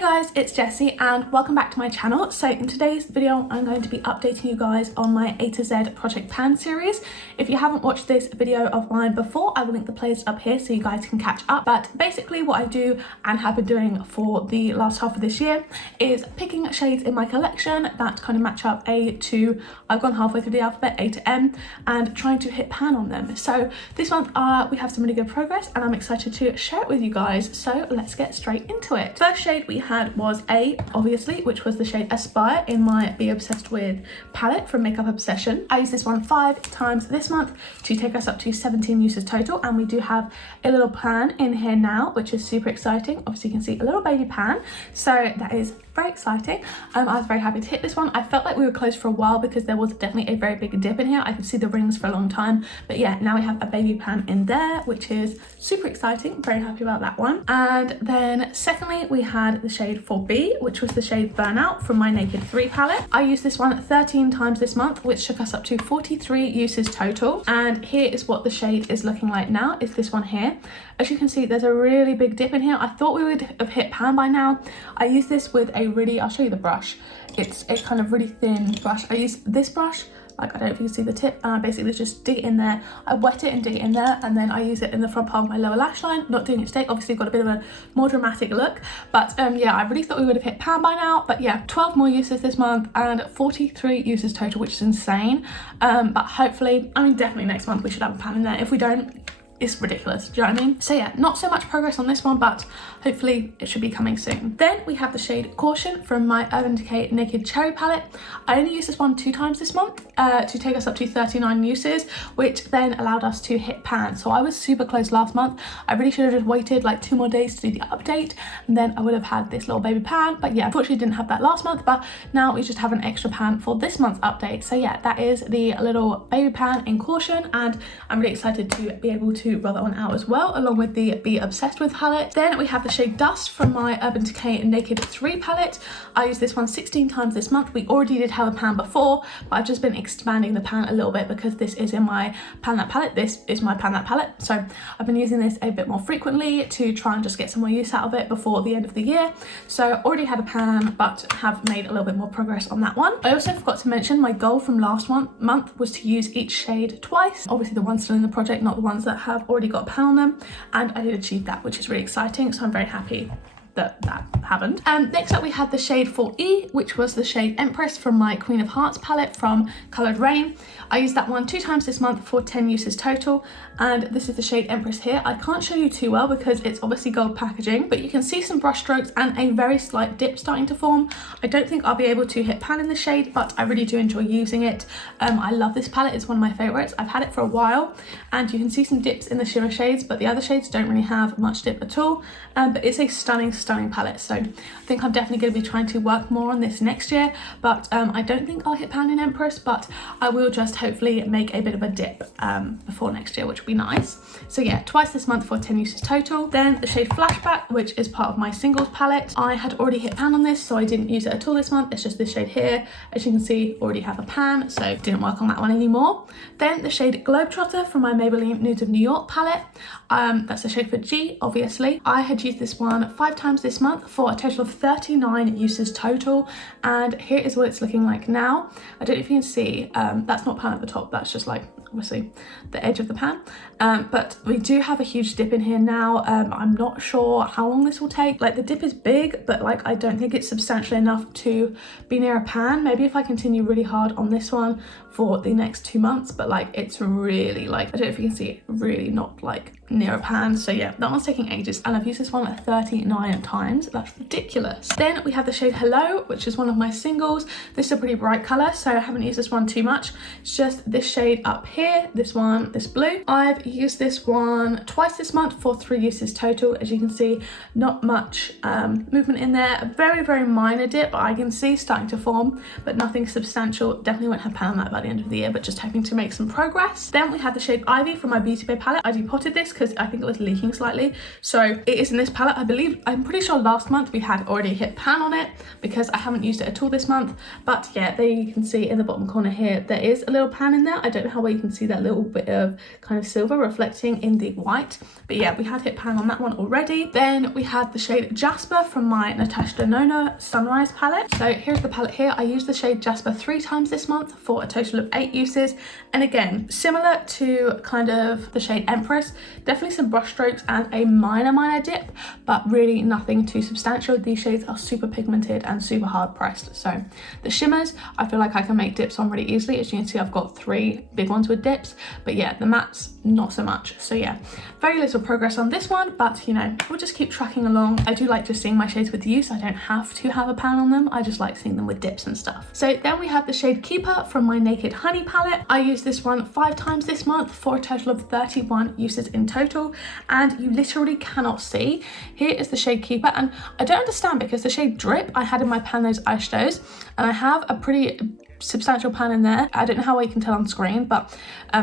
Hey guys, it's Jessie and welcome back to my channel. So in today's video, I'm going to be updating you guys on my A to Z Project Pan series. If you haven't watched this video of mine before, I will link the playlist up here so you guys can catch up. But basically what I do and have been doing for the last half of this year is picking shades in my collection that kind of match up A to, I've gone halfway through the alphabet, A to M, and trying to hit pan on them. So this month we have some really good progress and I'm excited to share it with you guys. So let's get straight into it. First shade we had was A, obviously, which was the shade Aspire in my Be Obsessed With palette from Makeup Obsession. I used this one 5 times this month to take us up to 17 uses total, and we do have a little pan in here now, which is super exciting. Obviously you can see a little baby pan, so that is very exciting. I was very happy to hit this one. I felt like we were closed for a while because there was definitely a very big dip in here. I could see the rings for a long time, but yeah, now we have a baby pan in there, which is super exciting. Very happy about that one. And then secondly, we had the shade 4B, which was the shade Burnout from my Naked 3 palette. I used this one 13 times this month, which took us up to 43 uses total. And here is what the shade is looking like now, is this one here. As you can see, there's a really big dip in here. I thought we would have hit pan by now. I use this with a really, I'll show you the brush. It's a kind of really thin brush. I use this brush, like I don't know if you can see the tip, and I basically just dig it in there. I wet it and dig it in there, and then I use it in the front part of my lower lash line, not doing it today. Obviously got a bit of a more dramatic look, but yeah, I really thought we would have hit pan by now. But yeah, 12 more uses this month and 43 uses total, which is insane. But hopefully, I mean, definitely next month we should have a pan in there. If we don't, it's ridiculous, do you know what I mean? So yeah, not so much progress on this one, but hopefully it should be coming soon. Then we have the shade Caution from my Urban Decay Naked Cherry palette. I only used this one 2 times this month to take us up to 39 uses, which then allowed us to hit pan. So I was super close last month. I really should have just waited like 2 more days to do the update, and then I would have had this little baby pan. But yeah, unfortunately didn't have that last month, but now we just have an extra pan for this month's update. So yeah, that is the little baby pan in Caution, and I'm really excited to be able to roll that one out as well, along with the Be Obsessed With palette. Then we have the shade Dust from my Urban Decay Naked 3 palette. I used this one 16 times this month. We already did have a pan before, but I've just been expanding the pan a little bit because this is in my Pan That palette. This is my Pan That palette. So I've been using this a bit more frequently to try and just get some more use out of it before the end of the year. So already had a pan, but have made a little bit more progress on that one. I also forgot to mention my goal from last month was to use each shade twice. Obviously the ones still in the project, not the ones that have already got a pan on them, and I did achieve that, which is really exciting. So I'm very happy that happened. Next up we had the shade 4E, which was the shade Empress from my Queen of Hearts palette from Coloured Rain. I used that one 2 times this month for 10 uses total, and this is the shade Empress here. I can't show you too well because it's obviously gold packaging, but you can see some brush strokes and a very slight dip starting to form. I don't think I'll be able to hit pan in the shade, but I really do enjoy using it. I love this palette, it's one of my favourites. I've had it for a while, and you can see some dips in the shimmer shades, but the other shades don't really have much dip at all. But it's a stunning palette, so I think I'm definitely going to be trying to work more on this next year. But I don't think I'll hit pan in Empress, but I will just hopefully make a bit of a dip before next year, which would be nice. So yeah, twice this month for 10 uses total. Then the shade Flashback, which is part of my singles palette. I had already hit pan on this, so I didn't use it at all this month. It's just this shade here. As you can see, already have a pan, so didn't work on that one anymore. Then the shade Globetrotter from my Maybelline Nudes of New York palette. That's the shade for G, obviously. I had used this one 5 times this month for a total of 39 uses total, and here is what it's looking like now. I don't know if you can see, that's not pan at the top, that's just like obviously the edge of the pan, but we do have a huge dip in here now. I'm not sure how long this will take. Like the dip is big, but like I don't think it's substantial enough to be near a pan. Maybe if I continue really hard on this one for the next 2 months, but like it's really, like I don't know if you can see, really not like near a pan. So yeah, that one's taking ages, and I've used this one 39 times. That's ridiculous. Then we have the shade Hello, which is one of my singles. This is a pretty bright color, so I haven't used this one too much. It's just this shade up here, this one, this blue. I've used this one twice this month for 3 uses total. As you can see, not much movement in there. A very minor dip I can see starting to form, but nothing substantial. Definitely won't have pan on that by the end of the year, but just hoping to make some progress. Then we have the shade Ivy from my Beauty Bay palette. I depotted this because I think it was leaking slightly, so it is in this palette. I'm pretty sure last month we had already hit pan on it because I haven't used it at all this month. But yeah, there you can see in the bottom corner here there is a little pan in there. I don't know how well you can can see that little bit of kind of silver reflecting in the white. But yeah, we had hit pan on that one already. Then we had the shade Jasper from my Natasha Denona Sunrise palette. So here's the palette here. I used the shade Jasper 3 times this month for a total of 8 uses. And again, similar to kind of the shade Empress, definitely some brush strokes and a minor dip, but really nothing too substantial. These shades are super pigmented and super hard pressed. So the shimmers, I feel like I can make dips on really easily. As you can see, I've got 3 big ones with dips, but yeah, the mattes, not so much. So yeah, very little progress on this one, but you know, we'll just keep tracking along. I do like just seeing my shades with use. I don't have to have a pan on them. I just like seeing them with dips and stuff. So then we have the shade Keeper from my Naked Honey palette. I used this one 5 times this month for a total of 31 uses in total, and you literally cannot see. Here is the shade Keeper, and I don't understand because the shade Drip I had in my pan those eyeshadows, and I have a pretty substantial pan in there. I don't know how well you can tell on screen, but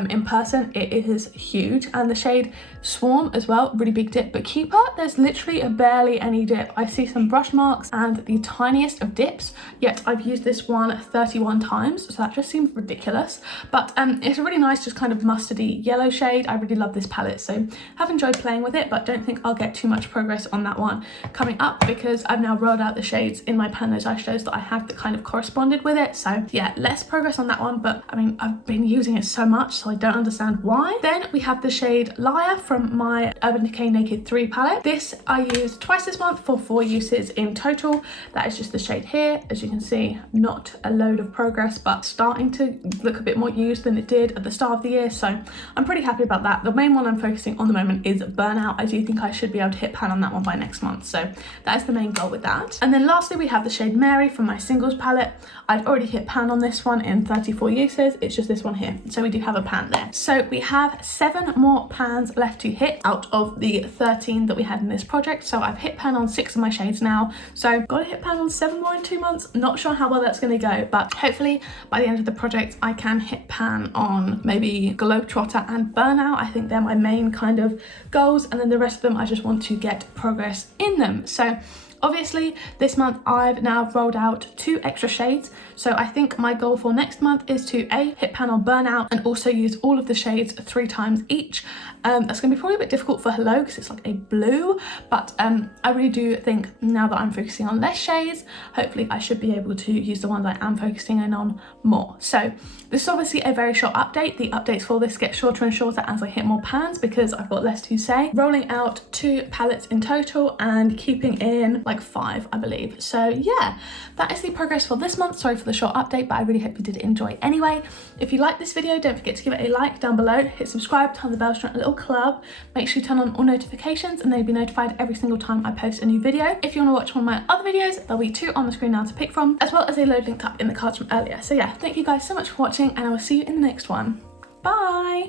in person it is huge. And the shade Swarm as well, really big dip, but Keeper, there's literally barely any dip. I see some brush marks and the tiniest of dips, yet I've used this one 31 times, so that just seems ridiculous. But it's a really nice, just kind of mustardy yellow shade. I really love this palette, so have enjoyed playing with it, but don't think I'll get too much progress on that one coming up because I've now rolled out the shades in my pan those eyeshadows that I had that kind of corresponded with it. So yeah, less progress on that one, but I mean, I've been using it so much, so I don't understand why. Then we have the shade Liar from my Urban Decay Naked 3 palette. This I used twice this month for 4 uses in total. That is just the shade here. As you can see, not a load of progress, but starting to look a bit more used than it did at the start of the year, so I'm pretty happy about that. The main one I'm focusing on the moment is Burnout. I do think I should be able to hit pan on that one by next month, so that is the main goal with that. And then lastly, we have the shade Mary from my Singles palette. I've already hit pan on this one in 34 uses. It's just this one here, so we do have a pan there. So we have 7 more pans left to hit out of the 13 that we had in this project. So I've hit pan on 6 of my shades now, so gotta hit pan on 7 more in 2 months. Not sure how well that's going to go, but hopefully by the end of the project I can hit pan on maybe Globetrotter and Burnout. I think they're my main kind of goals, and then the rest of them I just want to get progress in them. So obviously this month I've now rolled out 2 extra shades, so I think my goal for next month is to hit pan on Burnout and also use all of the shades 3 times each. That's going to be probably a bit difficult for Hello because it's like a blue, but I really do think now that I'm focusing on less shades, hopefully I should be able to use the ones I am focusing in on more. So this is obviously a very short update. The updates for this get shorter and shorter as I hit more pans because I've got less to say. Rolling out 2 palettes in total and keeping in like 5, I believe. So yeah, that is the progress for this month. Sorry for the short update, but I really hope you did enjoy anyway. If you like this video, don't forget to give it a like down below, hit subscribe, turn the bell to join a little club, make sure you turn on all notifications and then you'll be notified every single time I post a new video. If you want to watch one of my other videos, there'll be 2 on the screen now to pick from, as well as a load linked up in the cards from earlier. So yeah, thank you guys so much for watching and I will see you in the next one. Bye!